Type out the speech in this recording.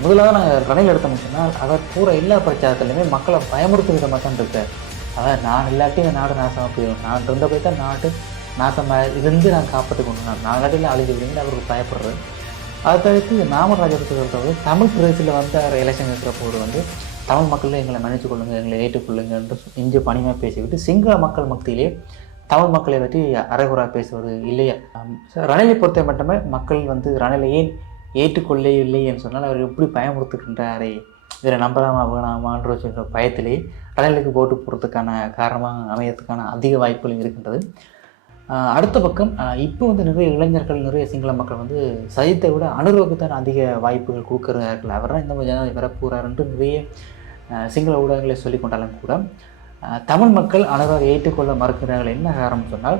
முதலாவது நாங்கள் ரணில் எடுத்தோம்னு சொன்னால் அவர் பூரா எல்லா பிரச்சாரத்துலையுமே மக்களை பயமுறுத்தும் விதமாக தான் இருக்கார். அதான் நான் இல்லாட்டி இந்த நாடு நாசமாக போயிடும், நான் இருந்த போய் தான் நாடு நாசமாக இருந்து நான் காப்பாற்றி கொண்டு நான் இல்லாட்டியில் அழிஞ்சு விடுங்கன்னு அவருக்கு பயப்படுறது. அதை தவிர்த்து நாமல் ராஜபக்சே சொல்கிறது தமிழ் பிரதேசத்தில் வந்து அவர் எலெக்ஷன் இருக்கிற போது வந்து தமிழ் மக்கள் எங்களை மன்னிச்சு கொள்ளுங்கள், எங்களை ஏற்றுக்கொள்ளுங்கள் என்று இஞ்சி பணிமையாக பேசிவிட்டு சிங்கள மக்கள் மத்தியிலே தமிழ் மக்களை பற்றி அரைகுறா பேசுவது இல்லையா. ரணிலை பொறுத்த மட்டுமே மக்கள் வந்து ரணிலை ஏன் ஏற்றுக்கொள்ளே இல்லை என்று சொன்னால் அவர் எப்படி பயமுறுத்துகின்றாரே, இதில் நம்பலாமா வேணாமான்ற சொல்கிற பயத்திலே ரணிலுக்கு போட்டு போகிறதுக்கான காரணமாக அமையறதுக்கான அதிக வாய்ப்புகள் இருக்கின்றது. அடுத்த பக்கம் இப்போ வந்து நிறைய இளைஞர்கள் நிறைய சிங்கள மக்கள் வந்து சஜித்தை விட அனுரவுக்கு தான் அதிக வாய்ப்புகள் கொடுக்குறார்கள். அவர் தான் இந்த ஜனாதிபதி வரப்போகிறாருன்ட்டு நிறைய சிங்கள ஊடகங்களை சொல்லிக் கொண்டாலும் கூட தமிழ் மக்கள் அனுராவை ஏற்றுக்கொள்ள மறுக்கிறார்கள். என்ன காரணம் சொன்னால்